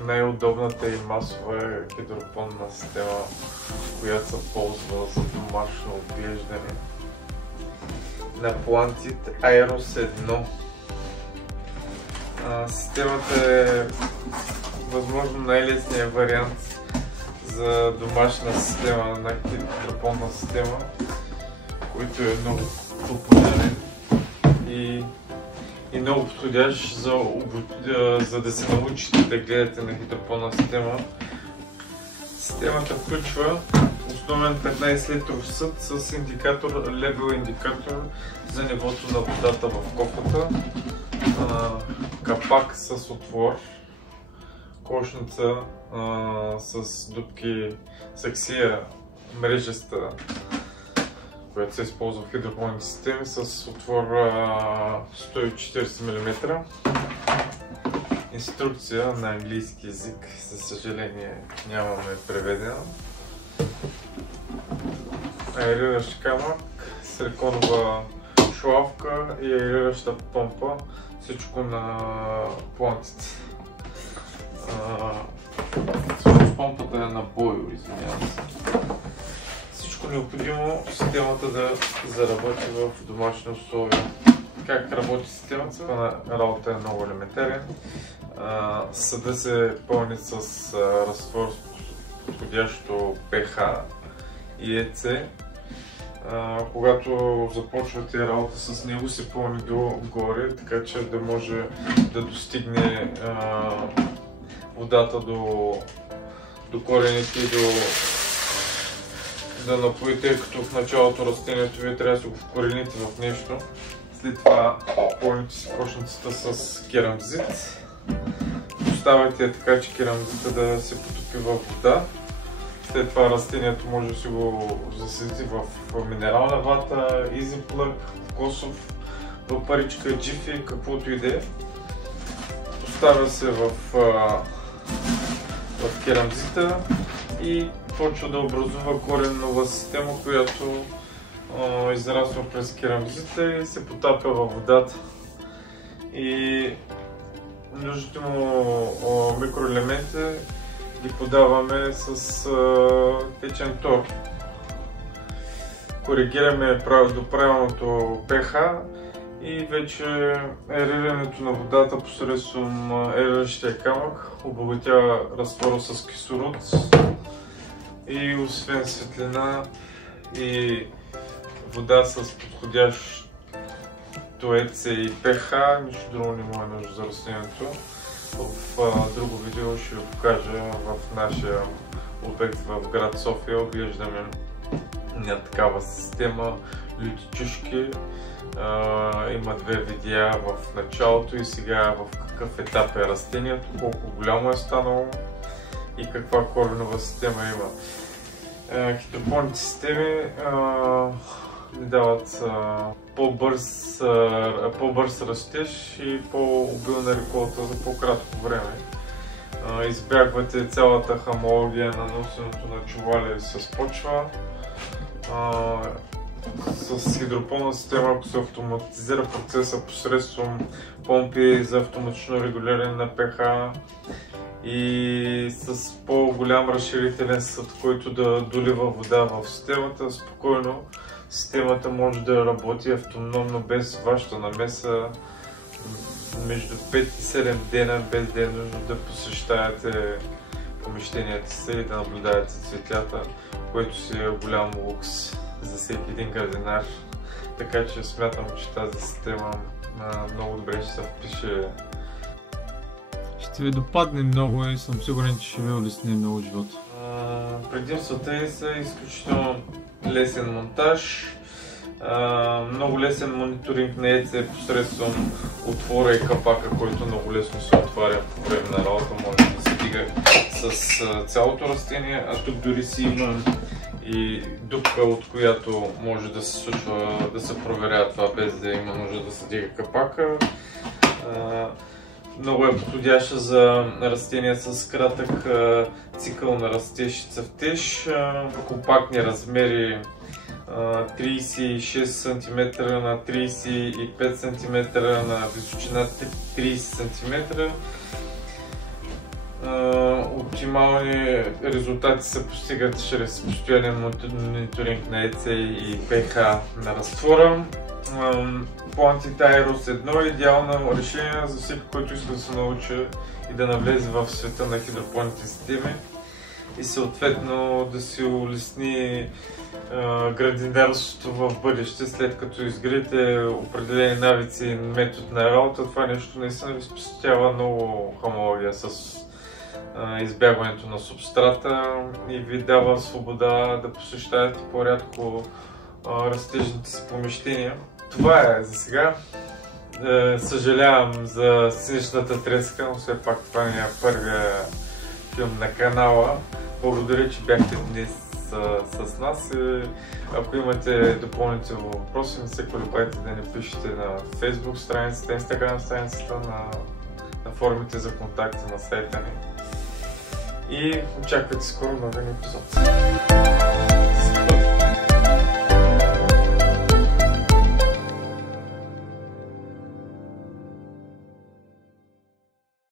най-удобната и масова хидропонна система, която се ползва за домашно отглеждане на Plantid Aeros 1. Системата е възможно най-лесният вариант за домашна система, на хидропонна система, който е много популярен и много подходящ за да се научите да гледате на хидропонна система. Системата включва основен 15 литров съд с индикатор, левел индикатор за нивото на водата в кофата, капак с отвор, кошница с дупки, саксия мрежеста, която се използва в хидропонните системи, с отвор 140 мм. Инструкция на английски език, за съжаление нямаме преведена. Аериращ камък, силиконова шлавка и аерираща помпа, всичко на Plantid. Помпата е на Бойо, извинявам се. Всичко необходимо системата да заработи в домашни условия. Как работи системата? Работа е много елементарен. Съда се пълни с разтвор с подходящо pH и ЕЦ. Когато започвате работа с него, се пълни догоре, така че да може да достигне водата до корените и да напоите, тъй като в началото растението вие трябва да се го вкорените в нещо. След това пълните си кошницата с керамзит. Поставяте така, че керамзита да се потопи във вода. След това растението може да си го засети в минерална вата, изиплък, косов, в паричка, джифи, каквото и да е. Поставя се в керамзита и почва да образува коренова система, която израства през керамзита и се потапя във водата. И нужните му микроелементи ги подаваме с течен тор. Коригираме до правилното pH и вече аерирането на водата посредством аериращия камък обогатява разтвора с кислород и освен светлина и вода с подходящо ЕЦ и pH, нищо друго не му е нужда за растението. В друго видео ще ви покажа в нашия обект в град София. Отглеждаме на такава система, люти чушки. Има две видеа в началото и сега в какъв етап е растението, колко голямо е станало и каква коренова система има. Хидропонните системи ни дават по-бърз растеж и по-обилна реколта за по-кратко време. Избягвате цялата хамология на носенето на чували с почва. С хидропонна система, ако се автоматизира процеса посредством помпи за автоматично регулиране на pH и с по-голям разширителен съд, който да долива вода в системата, спокойно системата може да работи автономно без вашата намеса между 5 и 7 дена, без да е нужно да посещавате помещенията си и да наблюдавате цветята, което си е голям лукс за всеки един градинар. Така че смятам, че тази система много добре ще се впише. Ще ви допадне много и съм сигурен, че ще ви улесни много живота. Предимствата ѝ са изключително лесен монтаж, много лесен мониторинг на ЕЦ посредством отвора и капака, който много лесно се отваря по време на работа, може да се дига с цялото растение, а тук дори си има и дупка, от която може да се случва да се проверява това без да има нужда да се дига капака. Много е подходяща за растения с кратък цикъл на растеж и цъфтеж, компактни размери 36 см на 35 см на височина 30 см Оптимални резултати се постигат чрез постоянен мониторинг на ЕЦ и ПХ на разтвора. По антитайрус 1 е идеално решение за всеки, който иска да се научи и да навлезе в света на хидропонните системи и съответно да си улесни градинарството в бъдеще, след като изградите определени навици и метод на работа. Това нещо наистина ви спестява много хамология с избягването на субстрата и ви дава свобода да посещавате по-рядко растежните си помещения. Това е за сега. Съжалявам за синичната треска, но все пак това не е първия филм на канала. Благодаря, че бяхте днес с нас. Ако имате допълнителни въпроси, не се колебайте да ни пишете на Facebook страницата, Instagram страницата, на форумите за контакти на сайта ни. И очаквайте скоро новен епизод.